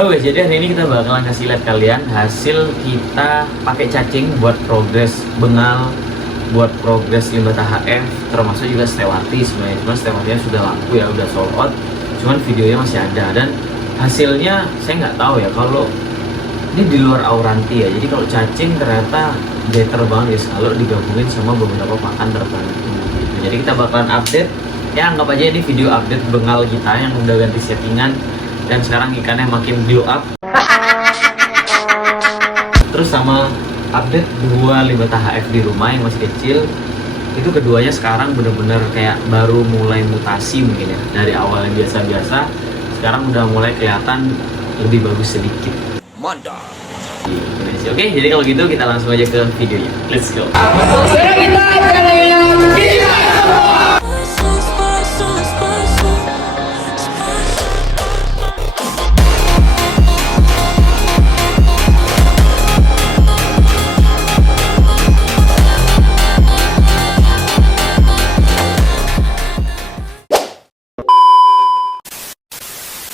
Oke, jadi hari ini kita bakalan kasih lihat kalian hasil kita pakai cacing buat progres bengal, buat progres limbah HF, termasuk juga Stewati sebenarnya. Cuma Stewatinya sudah laku ya, udah sold out. Cuman videonya masih ada dan hasilnya saya nggak tahu ya kalau ini di luar Auranti ya. Jadi kalau cacing ternyata better banget guys kalau digabungin sama beberapa pakan tertentu. Jadi kita bakalan update. Ya anggap aja ini video update bengal kita yang udah ganti settingan dan sekarang ikannya makin blow up. Terus sama update dua limbah HF di rumah yang masih kecil. Itu keduanya sekarang bener-bener kayak baru mulai mutasi mungkin ya. Dari awalnya biasa-biasa, sekarang udah mulai kelihatan lebih bagus sedikit. Mantap. Oke, jadi kalau gitu kita langsung aja ke videonya. Let's go.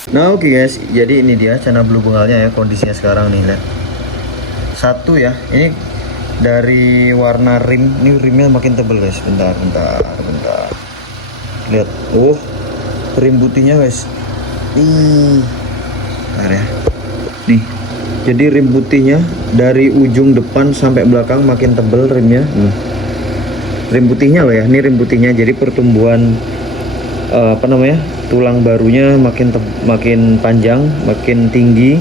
Nah oke guys, jadi ini dia Cana Blue bengalnya ya, kondisinya sekarang nih, lihat. Satu ya, ini dari warna rim, ini rimnya makin tebel guys. Bentar. Lihat, rim putihnya guys. Bentar ya. Nih, jadi rim putihnya dari ujung depan sampai belakang makin tebel rimnya. Rim putihnya loh ya, ini rim putihnya. Jadi pertumbuhan tulang barunya makin panjang, makin tinggi.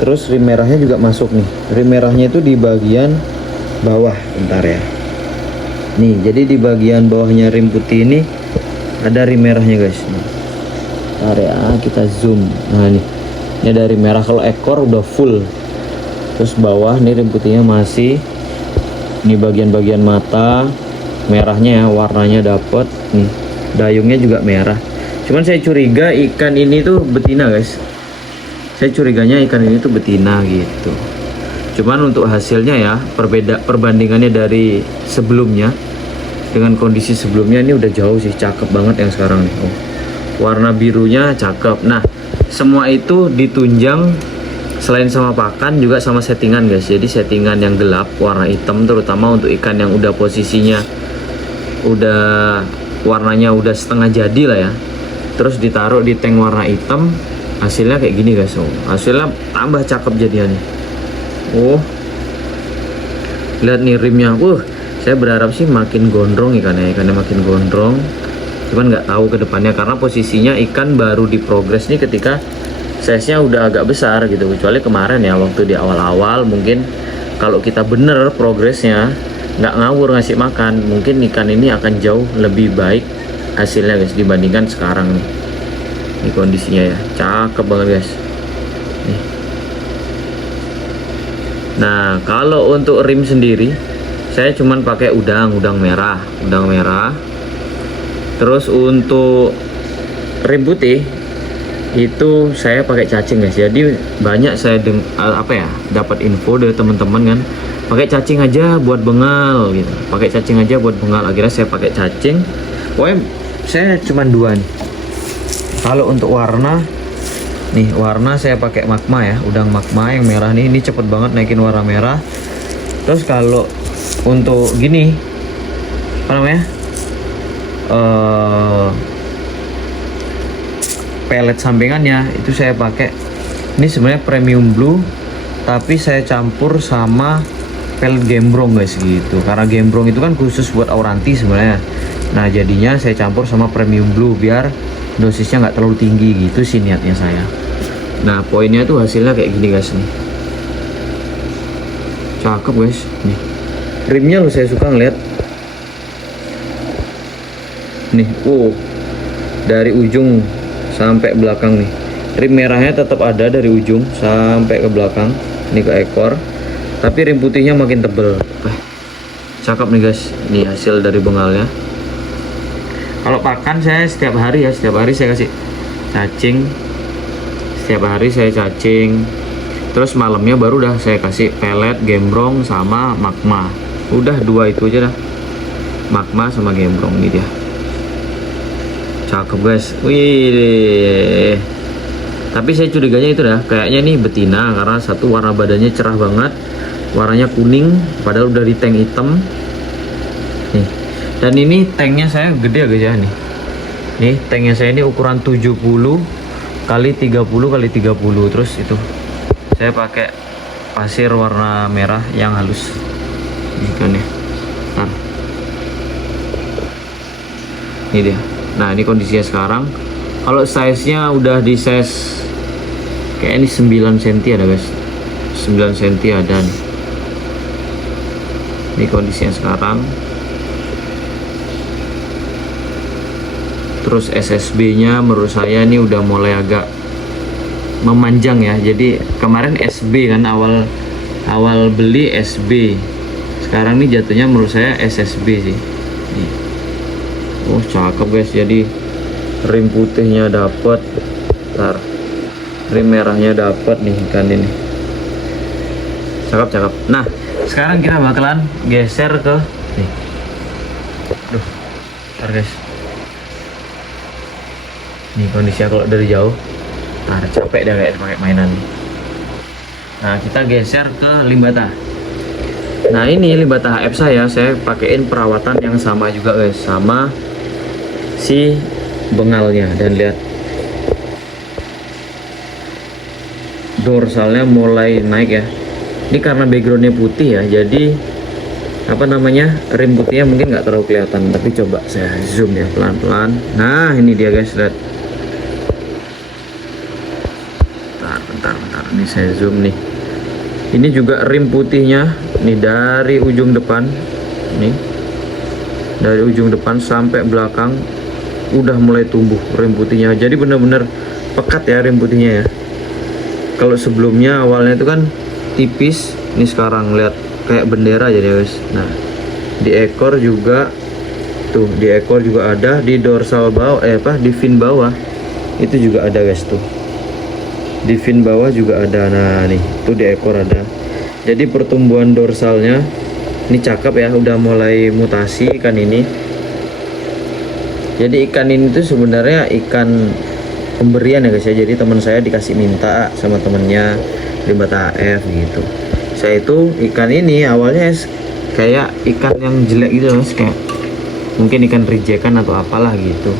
Terus rim merahnya juga masuk nih. Rim merahnya itu di bagian bawah. Bentar ya. Nih, jadi di bagian bawahnya rim putih ini ada rim merahnya guys. Bentar ya, kita zoom. Nah nih, ini ada rim merah. Kalau ekor udah full. Terus bawah nih rim putihnya masih. Ini bagian-bagian mata merahnya ya, warnanya dapet nih. Dayungnya juga merah. Cuman saya curiga ikan ini tuh betina guys. Saya curiganya ikan ini tuh betina gitu. Cuman untuk hasilnya ya, perbandingannya dari sebelumnya dengan kondisi sebelumnya ini udah jauh sih. Cakep banget yang sekarang nih. Warna birunya cakep. Nah, semua itu ditunjang selain sama pakan juga sama settingan guys. Jadi settingan yang gelap warna hitam, terutama untuk ikan yang udah posisinya udah warnanya udah setengah jadi lah ya, terus ditaruh di tank warna hitam, hasilnya kayak gini guys. Hasilnya tambah cakep jadiannya. Lihat nih rimnya. Saya berharap sih makin gondrong ikannya makin gondrong. Cuman nggak tahu ke depannya karena posisinya ikan baru di progres nih ketika size-nya udah agak besar gitu. Kecuali kemarin ya waktu di awal-awal, mungkin kalau kita bener progresnya, nggak ngawur ngasih makan, mungkin ikan ini akan jauh lebih baik hasilnya guys dibandingkan sekarang nih. Ini kondisinya ya, cakep banget guys nih. Nah kalau untuk rim sendiri saya cuman pakai udang merah. Terus untuk rim putih itu saya pakai cacing guys. Jadi banyak saya dapat info dari teman-teman kan, pakai cacing aja buat bengal gitu, akhirnya saya pakai cacing. Pokoknya saya cuma dua nih. Kalau untuk warna nih, warna saya pakai magma ya, udang magma yang merah nih. Ini cepet banget naikin warna merah. Terus kalau untuk gini pelet sampingannya itu saya pakai, ini sebenarnya premium blue tapi saya campur sama pelet gembrong guys gitu, karena gembrong itu kan khusus buat Auranti sebenarnya. Nah jadinya saya campur sama premium blue biar dosisnya nggak terlalu tinggi gitu sih niatnya saya. Nah poinnya tuh hasilnya kayak gini guys nih, cakep guys nih. Rimnya loh saya suka ngeliat nih, dari ujung sampai belakang nih, rim merahnya tetap ada dari ujung sampai ke belakang ini ke ekor, tapi rim putihnya makin tebel. Cakep nih guys, ini hasil dari bengalnya. Kalau pakan saya setiap hari saya kasih cacing, terus malamnya baru udah saya kasih pelet gembrong sama magma. Udah dua itu aja dah, magma sama gembrong. Ini dia, cakep guys. Wih, Tapi saya curiganya itu dah, kayaknya nih betina karena satu warna badannya cerah banget, warnanya kuning, padahal udah di tank hitam. Nih. Dan ini tanknya saya gede ya guys ya nih. Nih tanknya saya ini ukuran 70 kali 30 kali 30. Terus itu saya pakai pasir warna merah yang halus. Ini kan ya. Nah. Ini dia. Nah ini kondisinya sekarang. Kalau size-nya udah di size kayak ini 9 cm ada guys, 9 cm ada nih. Ini kondisinya sekarang. Terus SSB nya menurut saya ini udah mulai agak memanjang ya. Jadi kemarin SB kan, awal beli SB, sekarang nih jatuhnya menurut saya SSB sih nih. Oh cakep guys, jadi rim putihnya dapat, rim merahnya dapat nih ikan ini, cakep. Nah sekarang kita bakalan geser ke nih. Duh, ntar guys, nih kondisinya kalau dari jauh, capek dah kayak pakai mainan nih. Nah kita geser ke limbata. Nah ini limbata HF saya pakein perawatan yang sama juga guys, sama si bengalnya. Dan lihat dorsalnya mulai naik ya. Ini karena backgroundnya putih ya, jadi apa namanya, rim putihnya mungkin nggak terlalu kelihatan, tapi coba saya zoom ya pelan-pelan. Nah ini dia guys, lihat. Bentar, ini saya zoom nih. Ini juga rim putihnya nih dari ujung depan nih, dari ujung depan sampai belakang udah mulai tumbuh rim putihnya. Jadi bener-bener pekat ya rim putihnya ya. Kalau sebelumnya awalnya itu kan tipis, ini sekarang lihat kayak bendera jadi guys. Nah di ekor juga tuh, di ekor juga ada, di dorsal bawah di fin bawah itu juga ada guys tuh, di fin bawah juga ada. Nah nih tuh di ekor ada. Jadi pertumbuhan dorsalnya ini cakep ya, udah mulai mutasi ikan ini. Jadi ikan ini tuh sebenarnya ikan pemberian ya guys ya. Jadi teman saya dikasih minta sama temennya limbata HF gitu. Saya itu ikan ini awalnya kayak ikan yang jelek gitu guys, kayak mungkin ikan rejekan atau apalah gitu.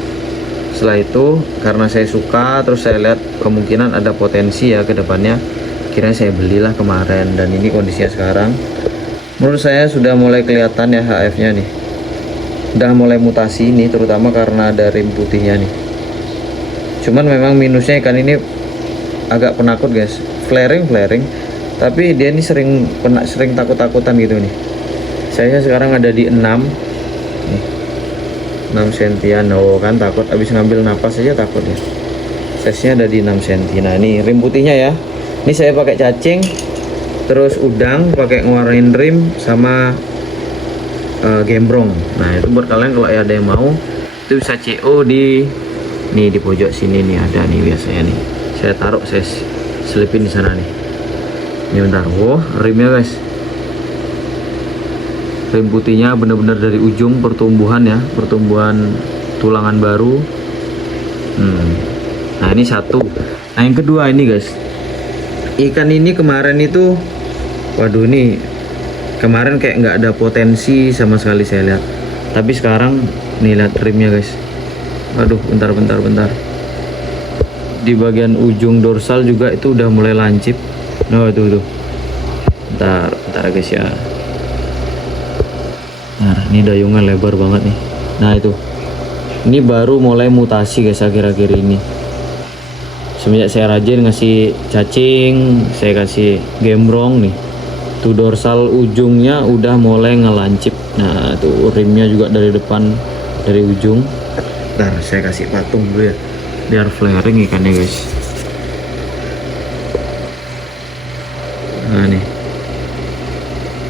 Setelah itu karena saya suka, terus saya lihat kemungkinan ada potensi ya ke depannya, kira saya belilah kemarin. Dan ini kondisinya sekarang menurut saya sudah mulai kelihatan ya HF nya nih, udah mulai mutasi ini, terutama karena ada rim putihnya nih. Cuman memang minusnya ikan ini agak penakut guys, flaring, tapi dia ini sering takut-takutan gitu nih. Saya sekarang ada di 6 nih, 6 sentian. Oh kan takut, habis ngambil napas aja takut ya. Size nya ada di 6 cm. Nah ini rim putihnya ya, ini saya pakai cacing, terus udang pakai ngewarnain rim sama gembrong. Nah itu buat kalian kalau ada yang mau itu bisa CO di nih, di pojok sini nih ada nih biasanya nih. Saya taruh, saya selipin di sana nih. Ini bentar. Wow, rimnya guys, rim putihnya bener-bener dari ujung pertumbuhan ya, pertumbuhan tulangan baru. Nah ini satu. Nah yang kedua ini guys, ikan ini kemarin itu, waduh ini kemarin kayak nggak ada potensi sama sekali saya lihat. Tapi sekarang nih lihat rimnya guys. Aduh, bentar. Di bagian ujung dorsal juga itu udah mulai lancip. Nah tuh. Bentar guys ya. Nah ini dayungan lebar banget nih. Nah itu, ini baru mulai mutasi guys akhir-akhir ini. Semenjak saya rajin ngasih cacing, saya kasih gembrong nih, tuh dorsal ujungnya udah mulai ngelancip. Nah tuh rimnya juga dari depan, dari ujung. Ntar saya kasih patung dulu ya, biar flaring ikannya guys. Nah nih,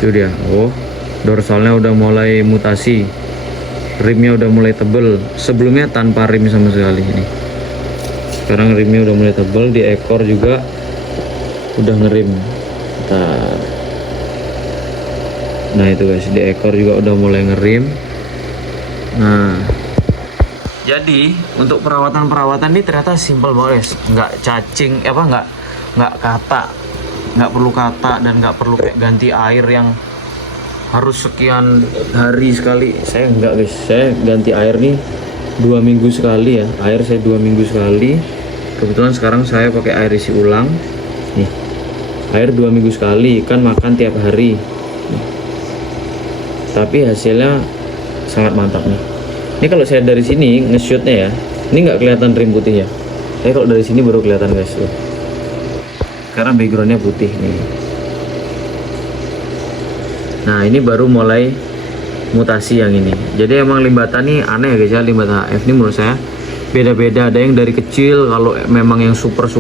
itu dia. Oh, dorsalnya udah mulai mutasi, rimnya udah mulai tebel. Sebelumnya tanpa rim sama sekali ini. Sekarang rimnya udah mulai tebel, di ekor juga udah ngerim. Nah itu guys, di ekor juga udah mulai ngerim. Nah Jadi untuk perawatan ini ternyata simpel banget guys, nggak cacing, nggak kata, nggak perlu kata dan nggak perlu kayak ganti air yang harus sekian hari sekali. Saya nggak guys, saya ganti air nih 2 minggu sekali ya, air saya 2 minggu sekali. Kebetulan sekarang saya pakai air isi ulang nih, air 2 minggu sekali, ikan makan tiap hari nih. Tapi hasilnya sangat mantap nih. Ini kalau saya dari sini nge-shootnya ya, ini nggak kelihatan rim putih ya. Saya kalau dari sini baru kelihatan guys tuh. Karena backgroundnya putih nih. Nah ini baru mulai mutasi yang ini. Jadi emang limbata nih aneh ya guys ya, limbata HF ini menurut saya beda-beda. Ada yang dari kecil, kalau memang yang super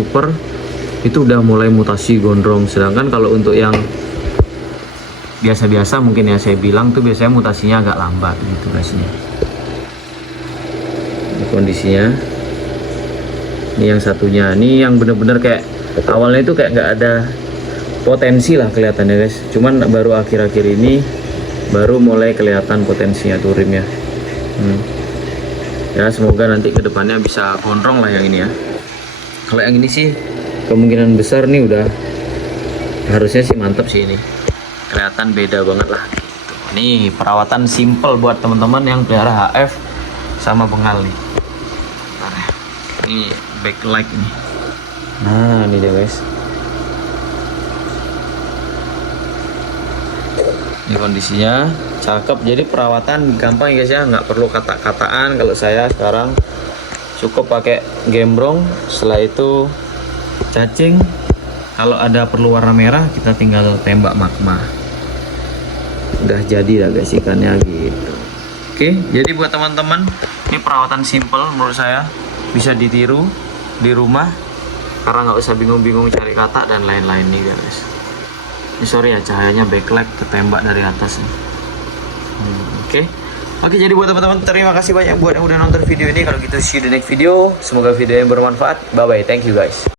itu udah mulai mutasi gondrong. Sedangkan kalau untuk yang biasa-biasa mungkin ya saya bilang tuh biasanya mutasinya agak lambat gitu guys nih. Kondisinya ini yang satunya, ini yang bener-bener kayak awalnya itu kayak nggak ada potensi lah kelihatannya guys, cuman baru akhir-akhir ini baru mulai kelihatan potensinya tuh rimnya. Ya semoga nanti kedepannya bisa gondrong lah yang ini ya. Kalau yang ini sih kemungkinan besar nih udah harusnya sih mantep sih, ini kelihatan beda banget lah. Nih perawatan simple buat teman-teman yang pelihara HF sama bengal nih. Ini backlight nih. Nah ini dia guys, ini kondisinya cakep. Jadi perawatan gampang ya guys ya, nggak perlu kata-kataan. Kalau saya sekarang cukup pakai gembrong, setelah itu cacing. Kalau ada perlu warna merah kita tinggal tembak magma, udah jadi lah guys ikannya gitu. Oke, jadi buat teman-teman ini perawatan simple menurut saya, bisa ditiru di rumah karena nggak usah bingung-bingung cari kata dan lain-lain nih guys. Ini sorry ya cahayanya backlight ketembak dari atas nih. Oke, jadi buat teman-teman terima kasih banyak buat yang udah nonton video ini. Kalau gitu see you the next video. Semoga video yang bermanfaat. Bye bye, thank you guys.